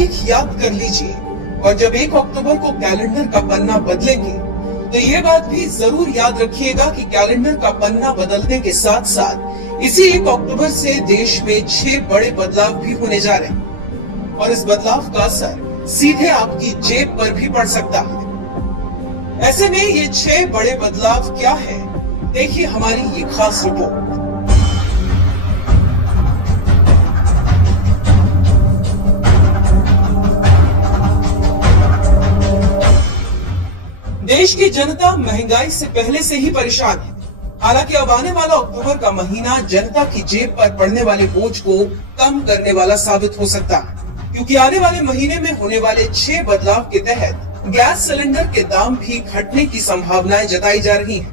तारीख याद कर लीजिए और जब 1 अक्टूबर को कैलेंडर का पन्ना बदलेंगे तो ये बात भी जरूर याद रखिएगा कि कैलेंडर का पन्ना बदलने के साथ साथ इसी 1 अक्टूबर से देश में 6 बड़े बदलाव भी होने जा रहे हैं और इस बदलाव का असर सीधे आपकी जेब पर भी पड़ सकता है। ऐसे में ये 6 बड़े बदलाव क्या है, देखिए हमारी ये खास रिपोर्ट। देश की जनता महंगाई से पहले से ही परेशान है। हालांकि अब आने वाला अक्टूबर का महीना जनता की जेब पर पड़ने वाले बोझ को कम करने वाला साबित हो सकता है, क्योंकि आने वाले महीने में होने वाले 6 बदलाव के तहत गैस सिलेंडर के दाम भी घटने की संभावनाएं जताई जा रही हैं।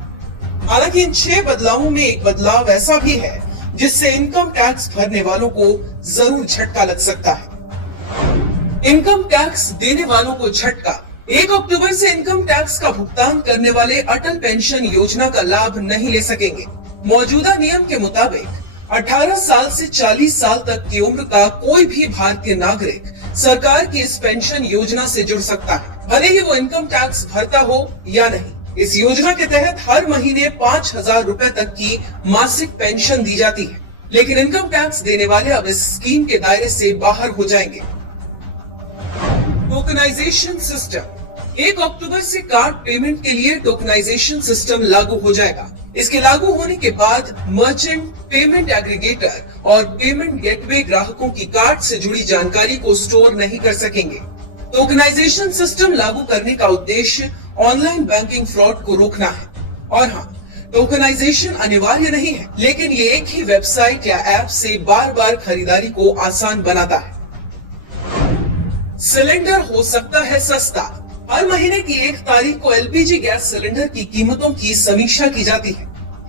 हालांकि इन 6 बदलावों में एक बदलाव ऐसा भी है जिससे इनकम टैक्स भरने वालों को जरूर झटका लग सकता है। इनकम टैक्स देने वालों को झटका। 1 अक्टूबर से इनकम टैक्स का भुगतान करने वाले अटल पेंशन योजना का लाभ नहीं ले सकेंगे। मौजूदा नियम के मुताबिक 18 साल से 40 साल तक की उम्र का कोई भी भारतीय नागरिक सरकार की इस पेंशन योजना से जुड़ सकता है, भले ही वो इनकम टैक्स भरता हो या नहीं। इस योजना के तहत हर महीने 5,000 रुपए तक की मासिक पेंशन दी जाती है, लेकिन इनकम टैक्स देने वाले अब इस स्कीम के दायरे से बाहर हो जाएंगे। Tokenization system. 1 अक्टूबर से कार्ड पेमेंट के लिए टोकनाइजेशन सिस्टम लागू हो जाएगा। इसके लागू होने के बाद मर्चेंट, पेमेंट एग्रीगेटर और पेमेंट गेटवे ग्राहकों की कार्ड से जुड़ी जानकारी को स्टोर नहीं कर सकेंगे। टोकनाइजेशन सिस्टम लागू करने का उद्देश्य ऑनलाइन बैंकिंग फ्रॉड को रोकना है। और हाँ, टोकनाइजेशन अनिवार्य नहीं है, लेकिन ये एक ही वेबसाइट या ऐप से बार बार खरीदारी को आसान बनाता है। सिलेंडर हो सकता है सस्ता। हर महीने की 1 तारीख को एलपीजी गैस सिलेंडर की कीमतों की समीक्षा की जाती है।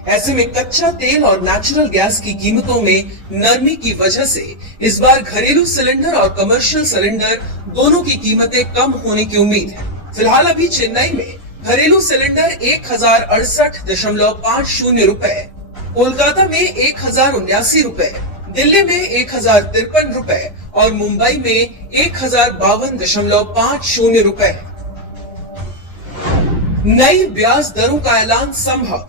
ऐसे में कच्चा तेल और नेचुरल गैस की कीमतों में नरमी की वजह से इस बार घरेलू सिलेंडर और कमर्शियल सिलेंडर दोनों की कीमतें कम होने की उम्मीद है। फिलहाल अभी चेन्नई में घरेलू सिलेंडर 1068.50 रुपए, कोलकाता में 1079 रुपए, दिल्ली में 1053 रुपए और मुंबई में 1052.50 रुपए। नई ब्याज दरों का ऐलान संभव।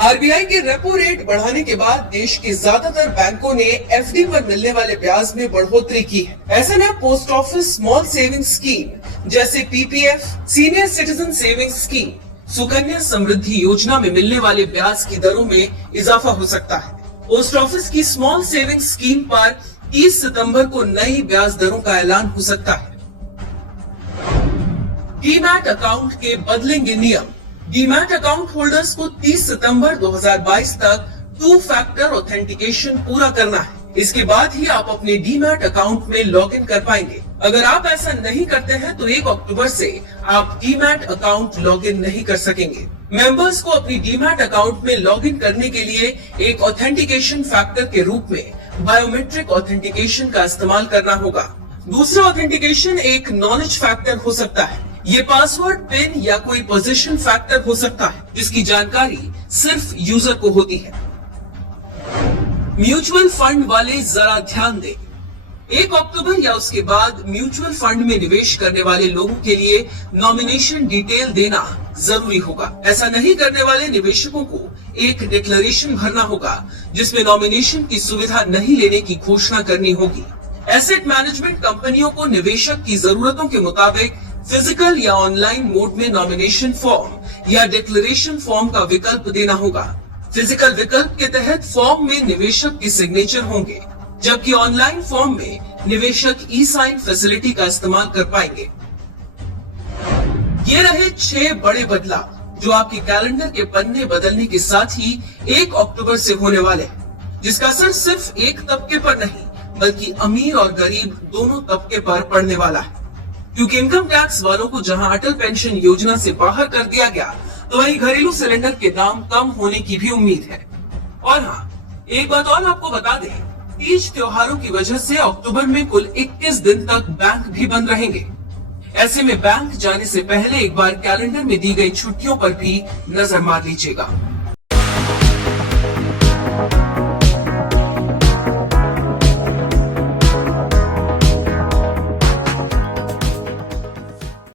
आरबीआई के रेपो रेट बढ़ाने के बाद देश के ज्यादातर बैंकों ने एफडी पर मिलने वाले ब्याज में बढ़ोतरी की है। ऐसे में post office small saving scheme जैसे PPF, senior citizen saving scheme, Sukanya Samriddhi Yojana में मिलने वाले ब्याज की दरों में इजाफा हो सकता है। पोस्ट ऑफिस की स्मॉल सेविंग स्कीम पर 30 सितंबर को नई ब्याज दरों का ऐलान हो सकता है। डीमैट अकाउंट के बदलेंगे नियम। डीमैट अकाउंट होल्डर्स को 30 सितंबर 2022 तक 2 फैक्टर ऑथेंटिकेशन पूरा करना है। इसके बाद ही आप अपने डीमैट अकाउंट में लॉगिन कर पाएंगे। अगर आप ऐसा नहीं करते हैं तो 1 अक्टूबर से आप डीमैट अकाउंट लॉगिन नहीं कर सकेंगे। मेंबर्स को अपनी डीमैट अकाउंट में लॉगिन करने के लिए एक ऑथेंटिकेशन फैक्टर के रूप में बायोमेट्रिक ऑथेंटिकेशन का इस्तेमाल करना होगा। दूसरा ऑथेंटिकेशन एक नॉलेज फैक्टर हो सकता है। ये पासवर्ड, पिन या कोई पोजीशन फैक्टर हो सकता है जिसकी जानकारी सिर्फ यूजर को होती है। म्यूचुअल फंड वाले जरा ध्यान दें। 1 अक्टूबर या उसके बाद म्यूचुअल फंड में निवेश करने वाले लोगों के लिए नॉमिनेशन डिटेल देना जरूरी होगा। ऐसा नहीं करने वाले निवेशकों को एक डिक्लेरेशन भरना होगा जिसमें नॉमिनेशन की सुविधा नहीं लेने की घोषणा करनी होगी। एसेट मैनेजमेंट कंपनियों को निवेशक की जरूरतों के मुताबिक फिजिकल या ऑनलाइन मोड में नॉमिनेशन फॉर्म या डिक्लेरेशन फॉर्म का विकल्प देना होगा। फिजिकल विकल्प के तहत फॉर्म में निवेशक के सिग्नेचर होंगे, जबकि ऑनलाइन फॉर्म में निवेशक ई साइन फैसिलिटी का इस्तेमाल कर पाएंगे। ये रहे 6 बड़े बदलाव जो आपके कैलेंडर के पन्ने बदलने के साथ ही 1 अक्टूबर से होने वाले हैं, जिसका असर सिर्फ एक तबके पर नहीं बल्कि अमीर और गरीब दोनों तबके पर पड़ने वाला है। क्योंकि इनकम टैक्स वालों को जहां अटल पेंशन योजना से बाहर कर दिया गया, तो वहीं घरेलू सिलेंडर के दाम कम होने की भी उम्मीद है। और हाँ, एक बात और आपको बता दें, तीज त्योहारों की वजह से अक्टूबर में कुल 21 दिन तक बैंक भी बंद रहेंगे। ऐसे में बैंक जाने से पहले एक बार कैलेंडर में दी गई छुट्टियों पर भी नजर मार लीजिएगा।